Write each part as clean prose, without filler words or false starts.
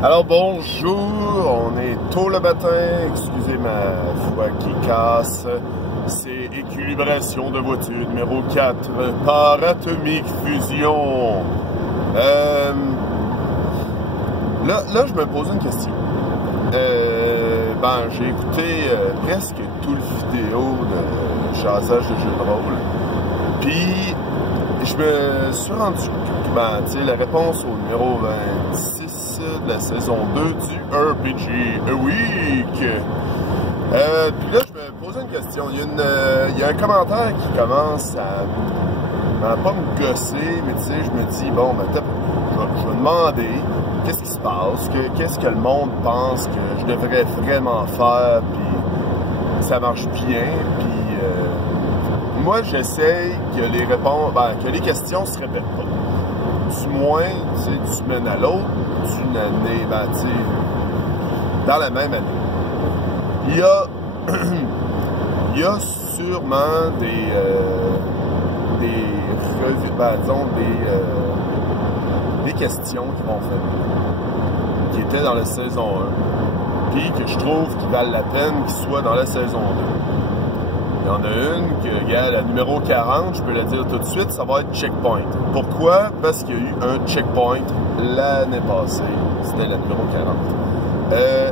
Alors bonjour, on est tôt le matin, excusez ma voix qui casse. C'est équilibration de voiture numéro 4 par Atomic Fusion. Là, je me pose une question. J'ai écouté presque tout le vidéo de chassage de jeux de rôle. Puis, je me suis rendu compte, la réponse au numéro 26 de la saison 2 du RPG A Week. Puis là, je me posais une question. Il y a un commentaire qui commence à pas me gosser, mais tu sais, je me dis, bon, je vais demander qu'est-ce qui se passe, qu'est-ce que le monde pense que je devrais vraiment faire, puis ça marche bien, puis moi, j'essaye que les réponses, que les questions se répètent pas. Du moins, tu sais, d'une semaine à l'autre, d'une année, dans la même année. Il y a sûrement des revues, des questions qui vont faire, qui étaient dans la saison 1, puis que je trouve qu'ils valent la peine qu'ils soient dans la saison 2. Il y en a une que, la numéro 40, je peux la dire tout de suite, ça va être Checkpoint. Pourquoi? Parce qu'il y a eu un Checkpoint l'année passée. C'était la numéro 40.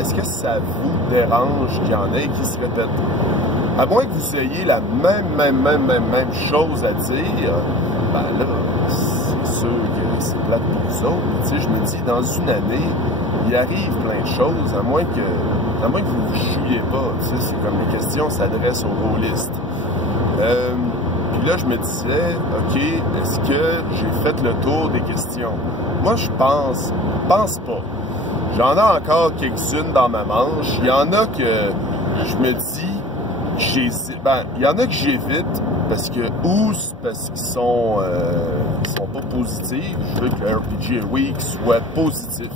Est-ce que ça vous dérange qu'il y en ait qui se répètent? À moins que vous ayez la même chose à dire, là, c'est sûr que c'est plate pour vous autres. Tu sais, je me dis, dans une année, il arrive plein de choses, à moins que vous ne vous jouiez pas. Tu sais, c'est comme les questions s'adressent aux rôlistes. Puis là, je me disais, OK, est-ce que j'ai fait le tour des questions? Moi, je pense pas. J'en ai encore quelques-unes dans ma manche. Il y en a que je me dis, il y en a que j'évite parce qu'ils sont pas positifs. Je veux que le RPG Week soit positif.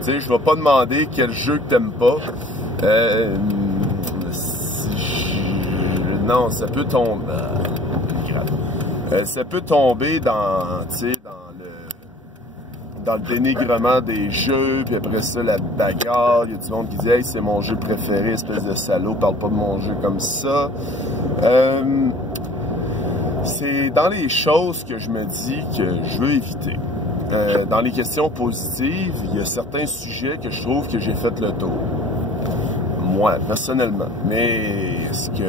Tu sais, je vais pas demander quel jeu que t'aimes pas. Non, ça peut tomber. Ça peut tomber dans le dénigrement des jeux, puis après ça, la bagarre. Il y a du monde qui dit « Hey, c'est mon jeu préféré, espèce de salaud, parle pas de mon jeu comme ça. » C'est dans les choses que je me dis que je veux éviter. Dans les questions positives, il y a certains sujets que je trouve que j'ai fait le tour. Moi, personnellement. Mais est-ce que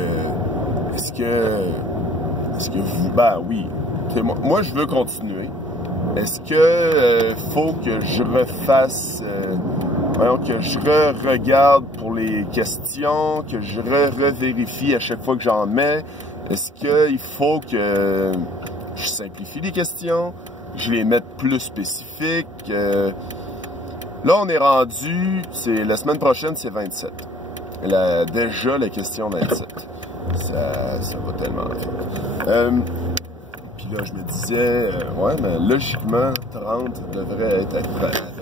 vous... oui. Moi, je veux continuer. Est-ce que faut que je refasse... que je regarde pour les questions, que je revérifie à chaque fois que j'en mets? Est-ce qu'il faut que je simplifie les questions? Je les mette plus spécifiques? Là, on est rendu... La semaine prochaine, c'est 27. Déjà, la question 27. Ça va tellement vite. Puis là, je me disais, mais logiquement, 30 devrait être à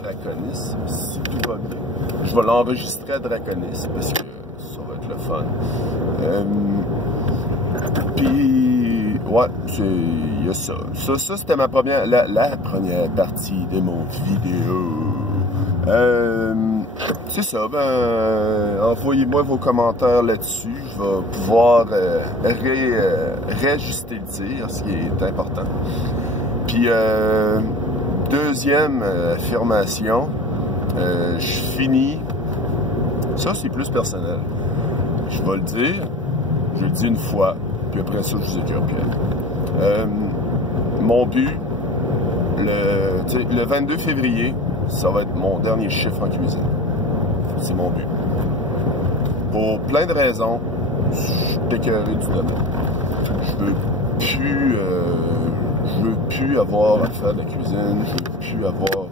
Draconis, si tout va bien. Je vais l'enregistrer à Draconis, parce que ça va être le fun. Puis, il y a ça. Ça c'était la première partie de mon vidéo. C'est ça, envoyez-moi vos commentaires là-dessus. Je vais pouvoir réajuster le tir, ce qui est important. Puis, deuxième affirmation, je finis. Ça, c'est plus personnel. Je vais le dire, je le dis une fois, puis après ça, je vous écris plus. Mon but, le 22 février, ça va être mon dernier chiffre en cuisine. C'est mon but. Pour plein de raisons, je suis écœuré du domaine. Je veux plus avoir à faire de la cuisine. Je veux plus avoir...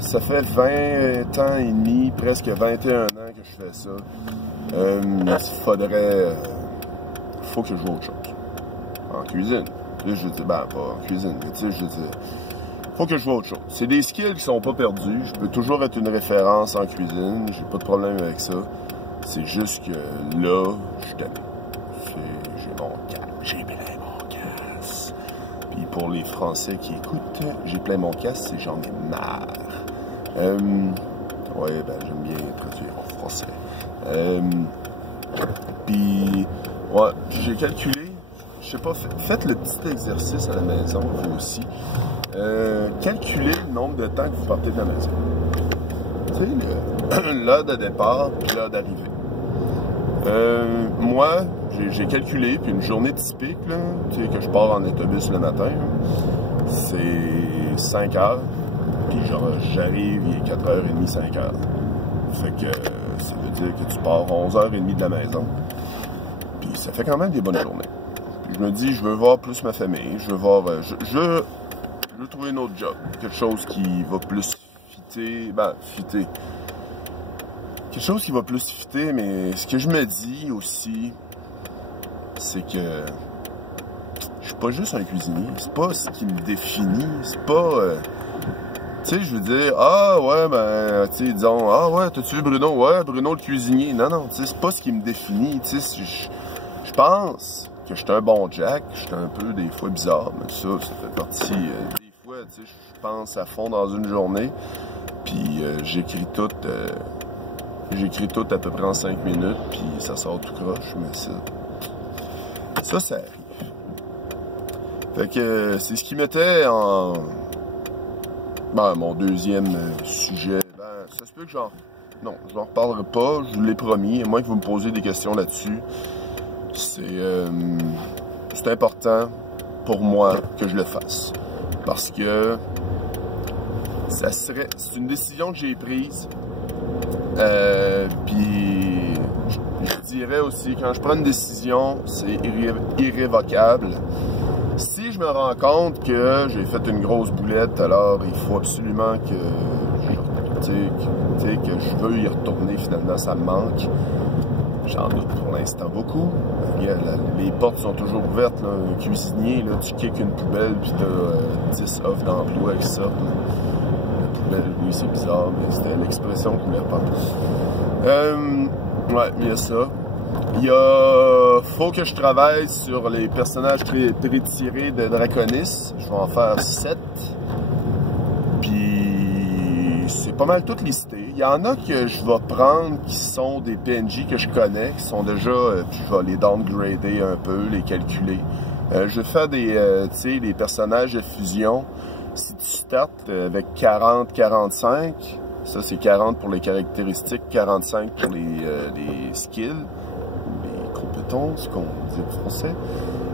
ça fait 20 ans et demi, presque 21 ans que je fais ça. Faut que je joue autre chose. En cuisine. Là, je dis, pas en cuisine, mais tu sais, je dis, faut que je vois autre chose. C'est des skills qui sont pas perdus. Je peux toujours être une référence en cuisine. J'ai pas de problème avec ça. C'est juste que là, je suis tanné. J'ai plein mon casse. Puis pour les Français qui écoutent, j'ai plein mon casque et j'en ai marre. Ouais, ben j'aime bien traduire en français. Puis, ouais, j'ai calculé, je sais pas, faites le petit exercice à la maison, vous aussi. Calculez le nombre de temps que vous partez de la maison. Tu sais, l'heure de départ puis l'heure d'arrivée. Moi, j'ai calculé, puis une journée typique, là, tu sais, que je pars en autobus le matin, c'est 5 heures, puis genre, j'arrive, il est 4h30, 5 heures. Fait que ça veut dire que tu pars 11h30 de la maison, puis ça fait quand même des bonnes journées. Puis je me dis, je veux voir plus ma famille, je veux voir, je veux trouver un autre job, quelque chose qui va plus fitter, quelque chose qui va plus fitter, mais ce que je me dis aussi, c'est que je suis pas juste un cuisinier, c'est pas ce qui me définit, c'est pas... tu sais, je veux dire, ah ouais, ben, tu sais, disons, ah ouais, t'as-tu vu Bruno? Ouais, Bruno le cuisinier. Non, non, tu sais, c'est pas ce qui me définit, tu sais, je pense que je suis un bon Jack, je suis un peu des fois bizarre, mais ça fait partie, des fois, tu sais, je pense à fond dans une journée, puis j'écris tout à peu près en 5 minutes, puis ça sort tout croche, mais ça arrive. Fait que c'est ce qui mettait en... Ben, mon deuxième sujet, ben, ça se peut que j'en... Non, je n'en reparlerai pas, je vous l'ai promis, à moins que vous me posiez des questions là-dessus. C'est important pour moi que je le fasse. Parce que c'est une décision que j'ai prise. Puis je dirais aussi, quand je prends une décision, c'est irrévocable. Si je me rends compte que j'ai fait une grosse boulette, alors il faut absolument que je veux y retourner, finalement ça me manque. J'en doute pour l'instant beaucoup. Les portes sont toujours ouvertes. Là. Un cuisinier, là, tu kicks une poubelle puis t'as 10 offres d'emploi qui sortent. Oui, c'est bizarre, mais c'était l'expression qu'on voulait pas. Ouais, il y a ça. Faut que je travaille sur les personnages prétirés de Draconis. Je vais en faire 7. Puis c'est pas mal toutes listées. Il y en a que je vais prendre qui sont des PNJ que je connais, qui sont déjà, puis je vais les downgrader un peu, les calculer. Je vais faire des personnages de fusion. Si tu startes avec 40-45, ça c'est 40 pour les caractéristiques, 45 pour les skills, les compétences, qu'on dit en français,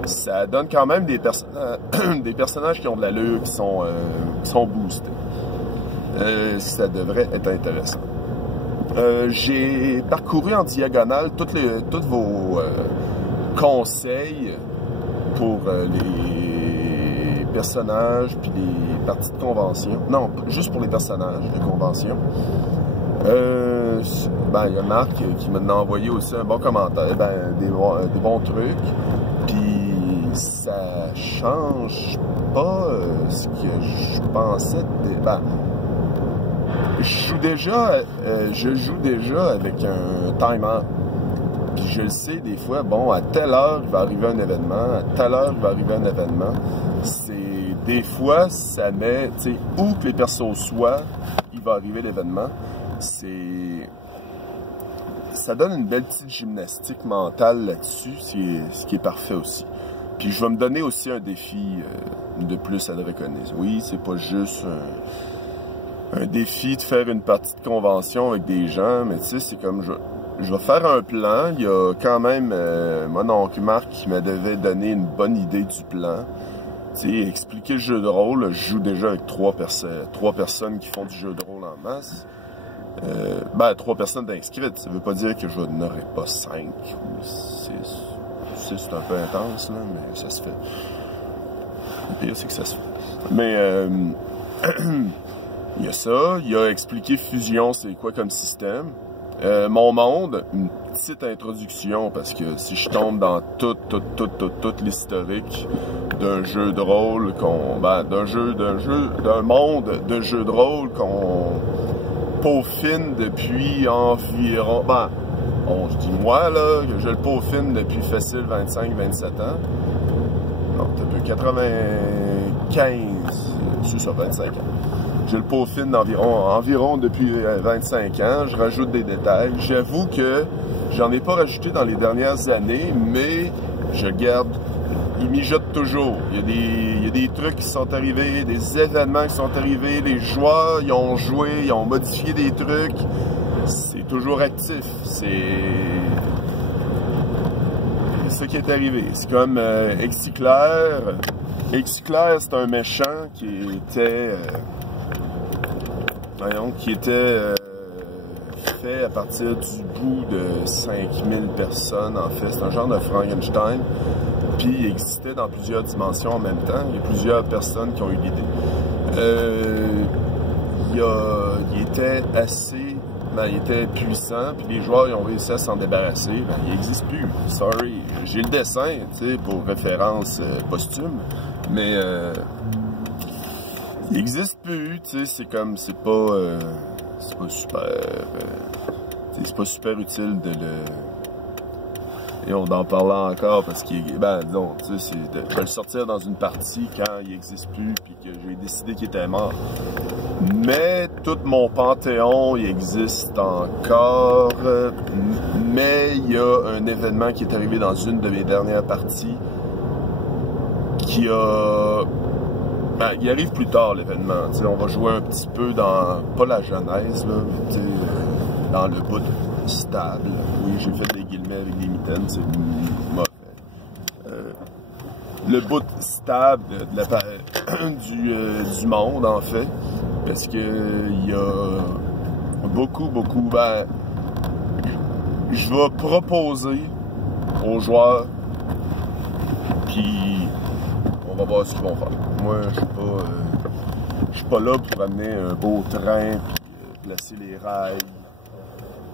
ça donne quand même des personnages qui ont de l'allure, qui sont boostés. Ça devrait être intéressant. J'ai parcouru en diagonale tous vos conseils pour les personnages puis les parties de convention. Non, juste pour les personnages de convention. Il y a Marc qui m'a envoyé aussi un bon commentaire, des bons trucs. Puis ça change pas ce que je pensais. Je joue déjà avec un timer. Puis je le sais des fois, bon, à telle heure il va arriver un événement, à telle heure il va arriver un événement. Des fois, ça met, tu sais, où que les persos soient, il va arriver l'événement. Ça donne une belle petite gymnastique mentale là-dessus, ce qui est parfait aussi. Puis je vais me donner aussi un défi de plus à Draconis. Oui, c'est pas juste un défi de faire une partie de convention avec des gens, mais tu sais, c'est comme je vais faire un plan. Il y a quand même mon oncle Marc qui me devait donner une bonne idée du plan. Tu sais, expliquer le jeu de rôle, je joue déjà avec trois personnes qui font du jeu de rôle en masse. 3 personnes d'inscrites, ça veut pas dire que je n'aurai pas 5 ou 6. 6 c'est un peu intense, là, mais ça se fait. Le pire, c'est que ça se fait. Mais il y a ça, il y a expliqué fusion, c'est quoi comme système. Mon monde, une petite introduction, parce que si je tombe dans tout l'historique d'un jeu de rôle d'un monde de jeu de rôle qu'on peaufine depuis environ, je dis moi là, que je le peaufine depuis facile 25-27 ans. Non, t'as peu 15, c'est ça, 25 ans. Je le peaufine environ depuis 25 ans. Je rajoute des détails. J'avoue que j'en ai pas rajouté dans les dernières années, mais je garde. Il mijote toujours. Il y a des trucs qui sont arrivés, des événements qui sont arrivés, les joueurs, ils ont joué, ils ont modifié des trucs. C'est toujours actif. C'est ça qui est arrivé. C'est comme Exclair. Exclair, c'est un méchant qui était... fait à partir du bout de 5000 personnes, en fait. C'est un genre de Frankenstein. Puis il existait dans plusieurs dimensions en même temps. Il y a plusieurs personnes qui ont eu l'idée. Il était assez... il était puissant, puis les joueurs ils ont réussi à s'en débarrasser. Il n'existe plus. Sorry. J'ai le dessin, tu sais, pour référence posthume. Mais... il n'existe plus, tu sais, c'est comme, c'est pas super, c'est pas super utile de le, et on en parle encore parce qu'il, disons, tu sais, c'est de le sortir dans une partie quand il n'existe plus puis que j'ai décidé qu'il était mort. Mais tout mon panthéon, il existe encore, mais il y a un événement qui est arrivé dans une de mes dernières parties qui a... il arrive plus tard l'événement. On va jouer un petit peu dans, pas la genèse, là, mais dans le bout stable. Oui, j'ai fait des guillemets avec des mitaines, c'est mauvais. Le bout stable du monde, en fait. Parce que il y a beaucoup, je vais proposer aux joueurs, puis on va voir ce qu'ils vont faire. Moi, je suis pas là pour amener un beau train puis placer les rails.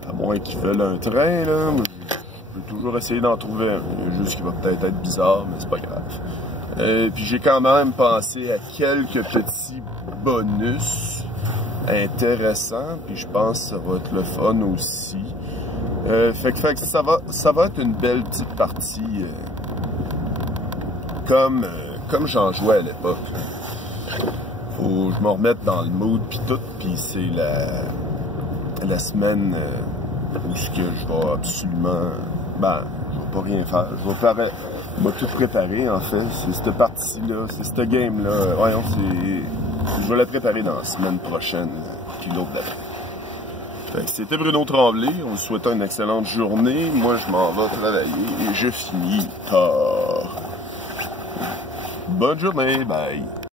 À moins qu'ils veulent un train, là. Moi, je peux toujours essayer d'en trouver un. Il y a juste qui va peut-être être bizarre, mais c'est pas grave. Puis j'ai quand même pensé à quelques petits bonus intéressants. Puis je pense que ça va être le fun aussi. Fait que ça va être une belle petite partie. Comme j'en jouais à l'époque. Faut que je me remette dans le mood pis tout, pis c'est la semaine où je vais absolument... je vais pas rien faire. Je vais tout préparer, en fait. C'est cette partie-là, c'est cette game-là. Voyons, je vais la préparer dans la semaine prochaine, puis l'autre d'après. C'était Bruno Tremblay. On vous souhaite une excellente journée. Moi, je m'en vais travailler et je finis tard. Bonne journée, bye!